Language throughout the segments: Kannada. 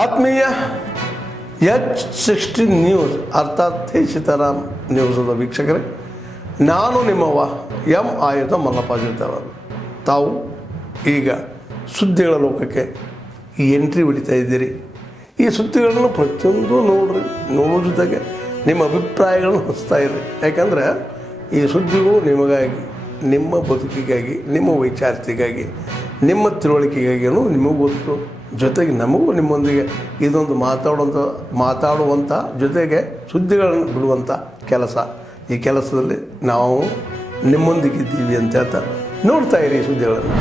ಆತ್ಮೀಯ H16 ನ್ಯೂಸ್ ಅರ್ಥಾತ್ ಸೀತಾರಾಮ್ ನ್ಯೂಸದ ವೀಕ್ಷಕರೇ, ನಾನು ನಿಮ್ಮವ ಎಂ ಆಯುಧ ಮಲ್ಲಪ್ಪ ಜೊತೆವರು. ತಾವು ಈಗ ಸುದ್ದಿಗಳ ಲೋಕಕ್ಕೆ ಎಂಟ್ರಿ ಹೊಡಿತಾ ಇದ್ದೀರಿ. ಈ ಸುದ್ದಿಗಳನ್ನು ಪ್ರತಿಯೊಂದು ನೋಡೋ ಜೊತೆಗೆ ನಿಮ್ಮ ಅಭಿಪ್ರಾಯಗಳನ್ನು ಹಂಚ್ತಾ ಇರಿ. ಯಾಕಂದರೆ ಈ ಸುದ್ದಿಗಳು ನಿಮಗಾಗಿ, ನಿಮ್ಮ ಬದುಕಿಗಾಗಿ, ನಿಮ್ಮ ವೈಚಾರಿಕೆಗಾಗಿ, ನಿಮ್ಮ ತಿಳುವಳಿಕೆಗಾಗಿಯೂ ನಿಮಗೂ ಗೊತ್ತು. ಜೊತೆಗೆ ನಮಗೂ ನಿಮ್ಮೊಂದಿಗೆ ಇದೊಂದು ಮಾತಾಡುವಂಥ ಜೊತೆಗೆ ಸುದ್ದಿಗಳನ್ನು ಬಿಡುವಂಥ ಕೆಲಸ. ಈ ಕೆಲಸದಲ್ಲಿ ನಾವು ನಿಮ್ಮೊಂದಿಗಿದ್ದೀವಿ ಅಂತ ಹೇಳ್ತಾ ನೋಡ್ತಾ ಇರಿ ಈ ಸುದ್ದಿಗಳನ್ನು.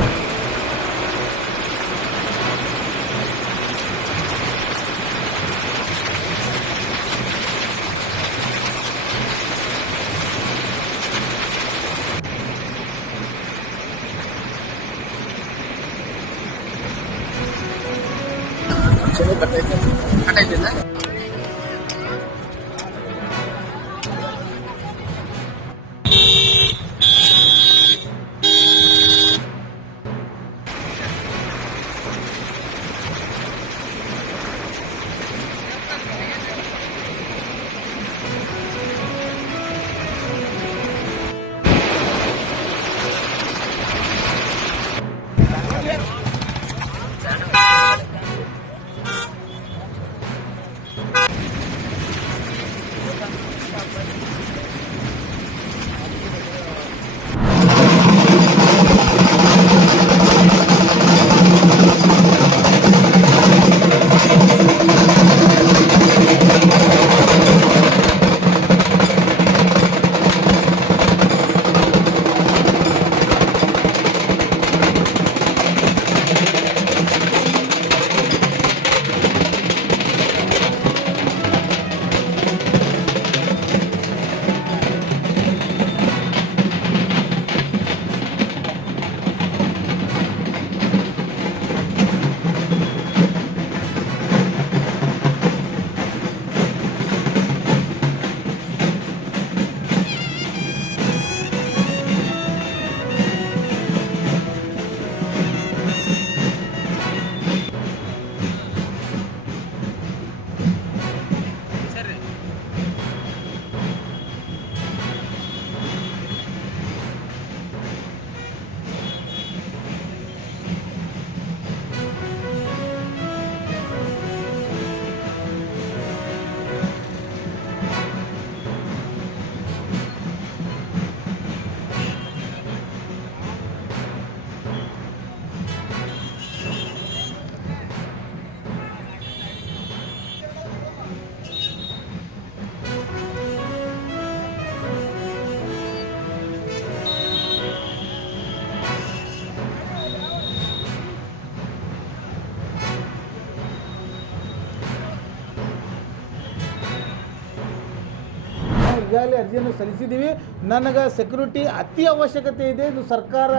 ಈಗಾಗಲೇ ಅರ್ಜಿಯನ್ನು ಸಲ್ಲಿಸಿದ್ದೀವಿ. ನನಗೆ ಸೆಕ್ಯೂರಿಟಿ ಅತಿ ಅವಶ್ಯಕತೆ ಇದೆ. ಇದು ಸರ್ಕಾರ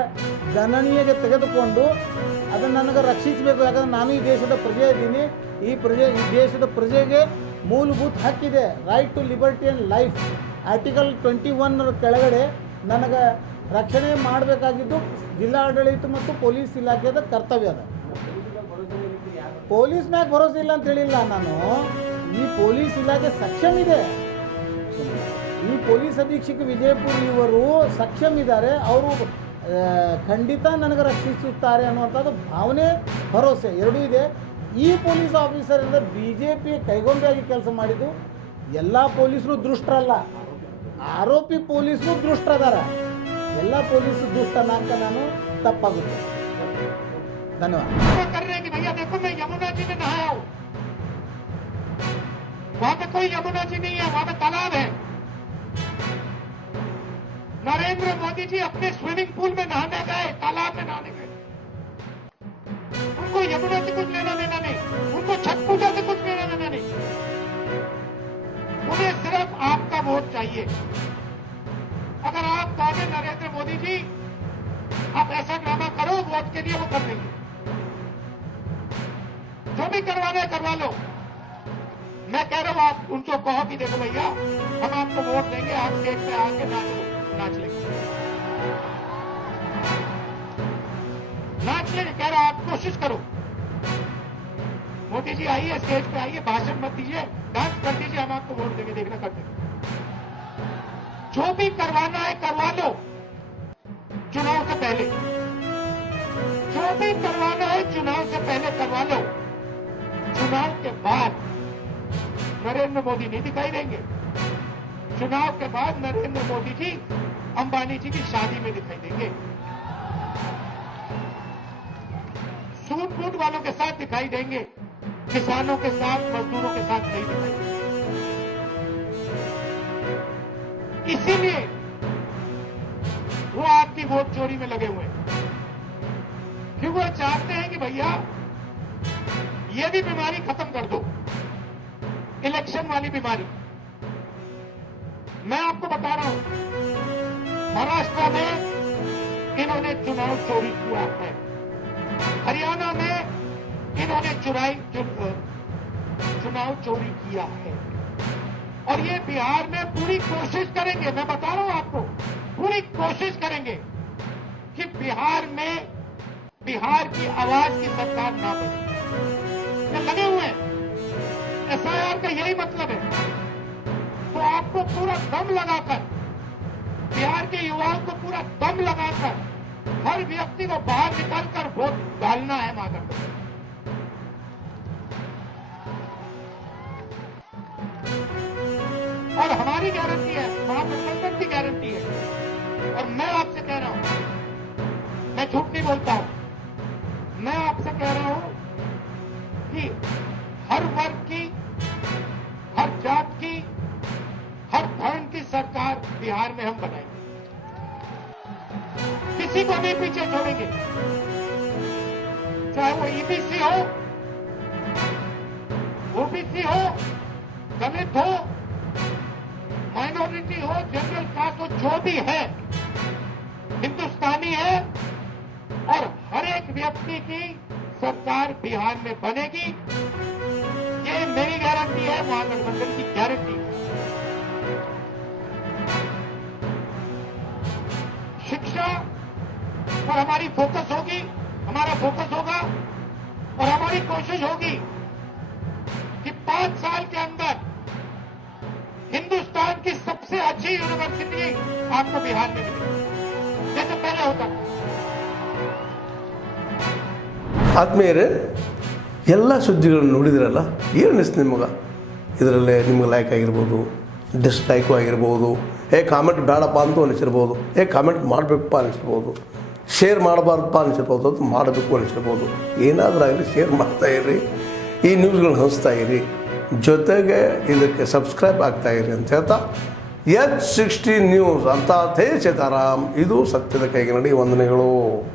ಗಣನೀಯಗೆ ತೆಗೆದುಕೊಂಡು ಅದನ್ನು ನನಗೆ ರಕ್ಷಿಸಬೇಕು. ಯಾಕಂದರೆ ನಾನು ಈ ದೇಶದ ಪ್ರಜೆ ಇದ್ದೀನಿ. ಈ ದೇಶದ ಪ್ರಜೆಗೆ ಮೂಲಭೂತ ಹಕ್ಕಿದೆ, right to liberty and life. Article 21 ಕೆಳಗಡೆ ನನಗೆ ರಕ್ಷಣೆ ಮಾಡಬೇಕಾಗಿದ್ದು ಜಿಲ್ಲಾಡಳಿತ ಮತ್ತು ಪೊಲೀಸ್ ಇಲಾಖೆಯ ಕರ್ತವ್ಯ ಅದ. ಪೊಲೀಸ್ ಮ್ಯಾಗ ಭರೋಸೆ ಇಲ್ಲ ಅಂತ ಹೇಳಿಲ್ಲ ನಾನು. ಈ ಪೊಲೀಸ್ ಇಲಾಖೆ ಸಕ್ಷಮ್ ಇದೆ. ಈ ಪೊಲೀಸ್ ಅಧೀಕ್ಷಕ ವಿಜಯಪುರ ಇವರು ಸಕ್ಷಮ್ ಇದ್ದಾರೆ. ಅವರು ಖಂಡಿತ ನನಗೆ ರಕ್ಷಿಸುತ್ತಾರೆ ಅನ್ನುವಂಥದ್ದು ಭಾವನೆ, ಭರವಸೆ ಎರಡೂ ಇದೆ. ಈ ಪೊಲೀಸ್ ಆಫೀಸರಿಂದ BJP ಕೈಗೊಂಬೆಯಾಗಿ ಕೆಲಸ ಮಾಡಿದ್ದು. ಎಲ್ಲ ಪೊಲೀಸರು ದುಷ್ಟರಲ್ಲ, ಆರೋಪಿ ಪೊಲೀಸರು ದುಷ್ಟರದಾರ. ಎಲ್ಲ ಪೊಲೀಸರು ದುಷ್ಟನ ಅಂತ ನಾನು ತಪ್ಪಾಗುತ್ತೆ. ಧನ್ಯವಾದ. वहां पे कोई यमुना जी नहीं है, वहां पे तालाब है. नरेंद्र मोदी जी अपने स्विमिंग पूल में नहाने गए, तालाब में नहाने गए. उनको यमुना से कुछ लेना देना नहीं, उनको छठ पूजा से कुछ लेना देना नहीं. उन्हें सिर्फ आपका वोट चाहिए. अगर आप कहें नरेंद्र मोदी जी आप ऐसा ड्रामा करो, वोट के लिए वो कर देंगे. जो भी करवाना करवा लो. मैं कह रहा हूं आप उनको कहो कि देखो भैया हम आपको वोट देंगे, आप स्टेज पे आके नाच लेंगे. नाच लेंगे, कह रहा आप कोशिश करो. मोदी जी आइए, स्टेज पे आइए, भाषण मत दीजिए, डांस कर दीजिए, हम आपको वोट देंगे, देखना कर देंगे। जो भी करवाना है करवा लो चुनाव से पहले, जो भी करवाना है चुनाव से पहले करवा लो। चुनाव के बाद नरेंद्र मोदी नहीं दिखाई देंगे। चुनाव के बाद नरेंद्र मोदी जी अंबानी जी की शादी में दिखाई देंगे, सूट बूट वालों के साथ दिखाई देंगे, किसानों के साथ, मजदूरों के साथ नहीं दिखाई देंगे। इसीलिए वो आपकी वोट चोरी में लगे हुए हैं, क्योंकि वो चाहते हैं कि भैया ये भी बीमारी खत्म कर दो, इलेक्शन वाली बीमारी। मैं आपको बता रहा हूं, महाराष्ट्र में इन्होंने चुनाव चोरी किया है, हरियाणा में इन्होंने चुनाव चोरी किया है, और ये बिहार में पूरी कोशिश करेंगे, मैं बता रहा हूं आपको, पूरी कोशिश करेंगे कि बिहार में बिहार की आवाज की सरकार ना बने। ये लगे हुए हैं, एसआईआर का यही मतलब है। तो आपको पूरा दम लगाकर, बिहार के युवाओं को पूरा दम लगाकर हर व्यक्ति को बाहर निकालकर वोट डालना है महागठबंधन। और हमारी गारंटी है, महागठबंधन की गारंटी है। और मैं आपसे कह रहा हूं, मैं झूठ नहीं बोलता हूं, मैं आपसे कह रहा हूं कि हर वर्ग की, हर जात की, हर धर्म की सरकार बिहार में हम बनाएंगे, किसी को नहीं पीछे छोड़ेंगे, चाहे वो ईबीसी हो, ओबीसी हो, दलित हो, माइनॉरिटी हो, जनरल कास्ट हो, जो भी है हिंदुस्तानी है, और हर एक व्यक्ति की सरकार बिहार में बनेगी। ये मेरी गारंटी है, महागठबंधन की गारंटी है। शिक्षा पर हमारी फोकस होगी, हमारा फोकस होगा, और हमारी कोशिश होगी कि 5 साल के अंदर हिंदुस्तान की सबसे अच्छी यूनिवर्सिटी आपको बिहार में मिलेगी, जैसे पहले होता था। ಆತ್ಮೀಯರೇ, ಎಲ್ಲ ಸುದ್ದಿಗಳನ್ನು ನೋಡಿದಿರಲ್ಲ, ಏನು ಅನಿಸ್ತು ನಿಮಗೆ? ಇದರಲ್ಲೇ ನಿಮ್ಗೆ ಲೈಕ್ ಆಗಿರ್ಬೋದು, ಡಿಸ್ಲೈಕು ಆಗಿರ್ಬೋದು, ಕಾಮೆಂಟ್ ಬೇಡಪ್ಪ ಅಂತೂ ಅನಿಸಿರ್ಬೋದು, ಕಾಮೆಂಟ್ ಮಾಡಬೇಕಪ್ಪ ಅನಿಸಿರ್ಬೋದು, ಶೇರ್ ಮಾಡಬಾರ್ದಪ್ಪ ಅನಿಸಿರ್ಬೋದು, ಅದು ಮಾಡಬೇಕು ಅನಿಸಿರ್ಬೋದು. ಏನಾದರೂ ಆಗಲಿ ಶೇರ್ ಮಾಡ್ತಾಯಿರಿ, ಈ ನ್ಯೂಸ್ಗಳನ್ನ ಹಂಚ್ತಾ ಇರಿ, ಜೊತೆಗೆ ಇದಕ್ಕೆ ಸಬ್ಸ್ಕ್ರೈಬ್ ಆಗ್ತಾಯಿರಿ ಅಂತ ಹೇಳ್ತಾ, H60 ನ್ಯೂಸ್ ಅಂತ ಥೇ ಸೀತಾರಾಮ್, ಇದು ಸತ್ಯದ ಕೈಗೆ ನಡಿ. ವಂದನೆಗಳು.